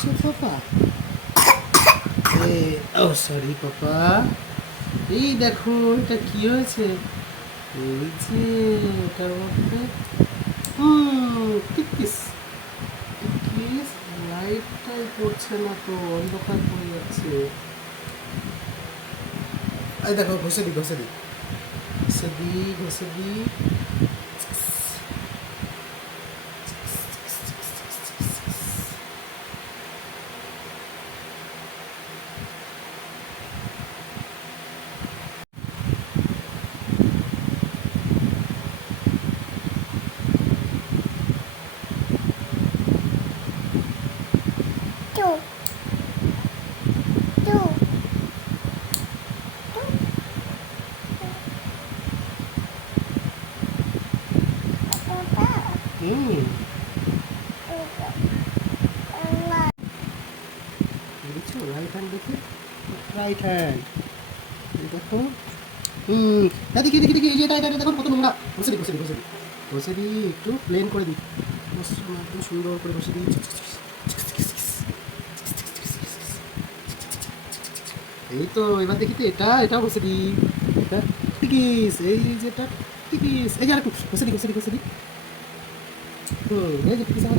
খেয়েছো পাপা? ও সরি পাপা। এই দেখো এটা কি হয়েছে, এই যে এটার মধ্যে টিকিস টিকিস লাইটটাই পড়ছে না তো, অন্ধকার পড়ে যাচ্ছে। এই দেখো ঘষে দি ঘষে দি ঘষে দি ঘষে দি। Two, two, Papa, হুম Mama, দেখছো রাইট হ্যান্ড দেখি, রাইট হ্যান্ড দেখো। দেখি দেখি দেখি এই যে এটা দেখো কত নোংরা। ঘষে দি ঘষে দি ঘষে দি ঘষে দি, একটু প্লেন করে দিই, একদম সুন্দর করে ঘষে দিই। এই তো এবার দেখি তো এটা এটা ঘষে দি, এটা টিকিস, এই যেটা টিকিস, এই যে আরেকটু ঘষে দি ঘষে দি ঘষে দি। এই যে টিকিস আমার